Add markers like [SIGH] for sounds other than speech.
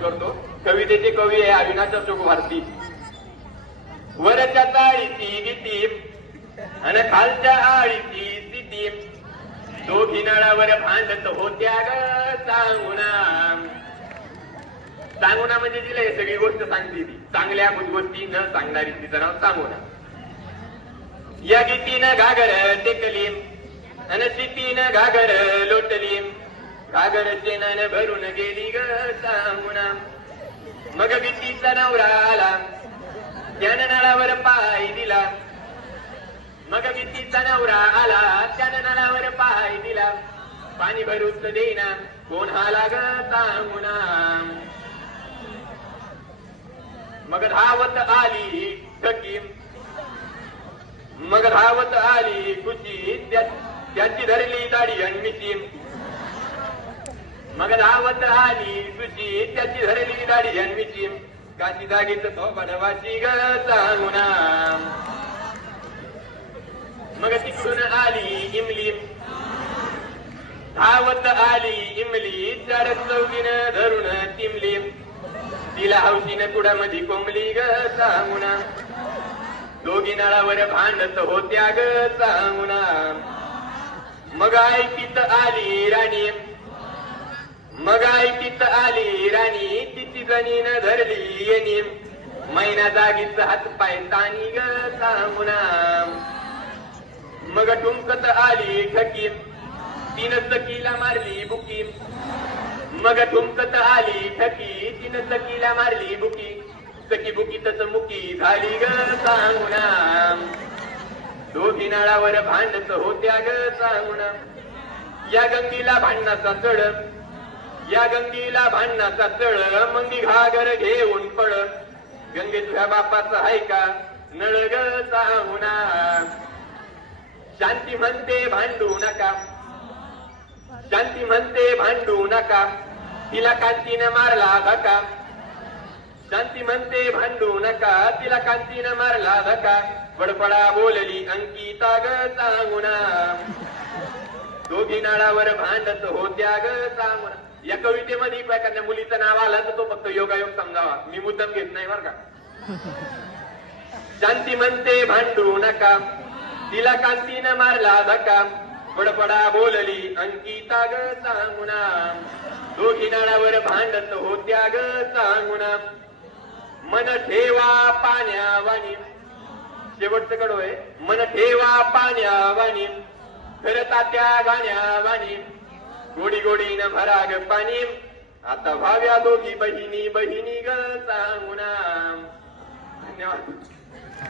करतो. कवितेचे कवी आहे अविनाश अशोक भारती. वरच्या ताळीची गीती. आणि खालच्या आळीची स्थिती. दोघी नळावर भांडत होत्या ग सांगुणा सांगुणा म्हणजे तिला हे सगळी गोष्ट सांगते ती. चांगल्या गोष्टी न सांगणारी तिचं नाव सांगुणा या गीतीनं घागर टेकली. आणि सिटीनं घागर लोटली. घागर चेनानं भरून गेली ग साहुना मग भीतीचा नवरा आला. त्यानं नळावर पाय दिला. मग भीतीचा नवरा आला. त्यानं नळावर पाय दिला. पाणी भरूच देना कोण आला ग साहुना मग धावत आली ठकी मग धावत आली कुची त्याची धरली दाढी अणमिची मग धावत आली कुची त्याची धरली दाढी जन्मीची. काची जागीच तो बडवाची ग सांगुना मग तिकडून आली इमली. धावत आली इमली चार चौकीन धरून तिमली. तिला हौशीनं कुडामध्ये कोंबली ग सांगुना दोघी नळावर भांडत होत्या ग सांगुना मग ऐकीत आली राणी मग ऐकीत आली राणी तिची धरली येणी मैना जागीच हात पाय तानी ग सांगुना मग टुंकत आली ठकी तीन सकीला मारली बुकी. मग ठुमकत आली ठकी तीन सकीला मारली बुकी. सखी बुकी तस मुकी झाली ग सांगुना. दोघी नळावर भांडत होत्या ग सांगुना. या गंगीला भांडणाचा चढ या गंगीला भांडणाचा तळ मंगी घागर घेऊन पळ. गंगे तुझ्या बापाचा आहे का? नळ ग शांती म्हणते भांडू नका. शांती म्हणते भांडू नका. तिला कांतीनं मारला धका शांती म्हणते भांडू नका. तिला कांतीनं मारला धका बडबडा बोलली अंकिता ग सांगुना दोघी नाळावर भांडत होत्या ग सांगुना या कवितेमध्ये एखाद्या मुलीचं नाव आलं तर तो फक्त योगायोग समजावा. मी मुद्दाम घेत नाही बरं का. [LAUGHS] शांती म्हणते भांडू नका. तिला कांतीनं मारला धका बडबडा बोलली अंकिता ग सांगुना. दोघी नळावर भांडत होत्या ग सांगुना. मन ठेवा पाण्यावाणी. शेवटचं कडो आहे. मन ठेवा पाण्यावाणी. फिरता त्या गाण्यावाणी. गोडी गोडीनं भरा ग पाणी आता भाव्या दोघी बहिणी बहिणी ग सांगुना धन्यवाद.